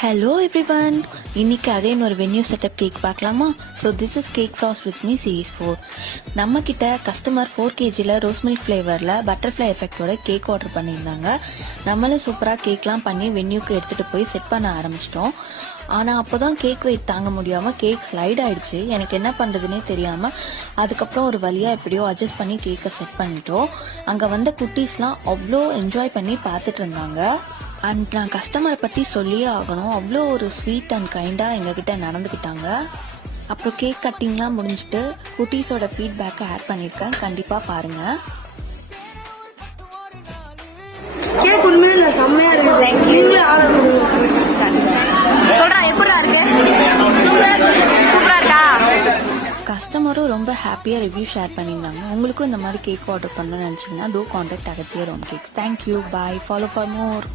Hello everyone, இன்னைக்கு again ஒரு venue setup cake பார்க்கலாமா? So this is cake frost with me series 4. நம்ம கிட்ட கஸ்டமர் 4 kgல ரோஸ் மில்க் ஃப்ளேவரில் பட்டர்ஃப்ளை எஃபெக்டோட கேக் ஆர்டர் பண்ணியிருந்தாங்க. நம்மளும் சூப்பராக கேக்லாம் பண்ணி வென்யூக்கு எடுத்துகிட்டு போய் செட் பண்ண ஆரம்பிச்சிட்டோம். ஆனால் அப்போ தான் கேக் வெயிட் தாங்க முடியாமல் கேக் ஸ்லைட் ஆகிடுச்சு. எனக்கு என்ன பண்ணுறதுனே தெரியாமல் அதுக்கப்புறம் ஒரு வழியாக எப்படியோ அட்ஜஸ்ட் பண்ணி கேக்கை செட் பண்ணிட்டோம். அங்கே வந்த குட்டீஸ்லாம் அவ்வளோ என்ஜாய் பண்ணி பார்த்துட்டு இருந்தாங்க. அண்ட் நான் கஸ்டமரை பற்றி சொல்லியே ஆகணும், அவ்வளோ ஒரு ஸ்வீட் அண்ட் கைண்டாக எங்ககிட்ட நடந்துக்கிட்டாங்க. அப்புறம் கேக் கட்டிங்லாம் முடிஞ்சுட்டு குட்டீஸோட ஃபீட்பேக்கை ஆட் பண்ணியிருக்கேன், கண்டிப்பாக பாருங்கள். கேக் உண்மையில செம்மையா இருக்கு. கஸ்டமரும் ரொம்ப ஹாப்பியாக ரிவ்யூ ஷேர் பண்ணியிருந்தாங்க. உங்களுக்கும் இந்த மாதிரி கேக் ஆர்டர் பண்ணணும்னு நினச்சிங்கன்னா do contact Agathiyar own cakes. Thank you, bye, follow for more.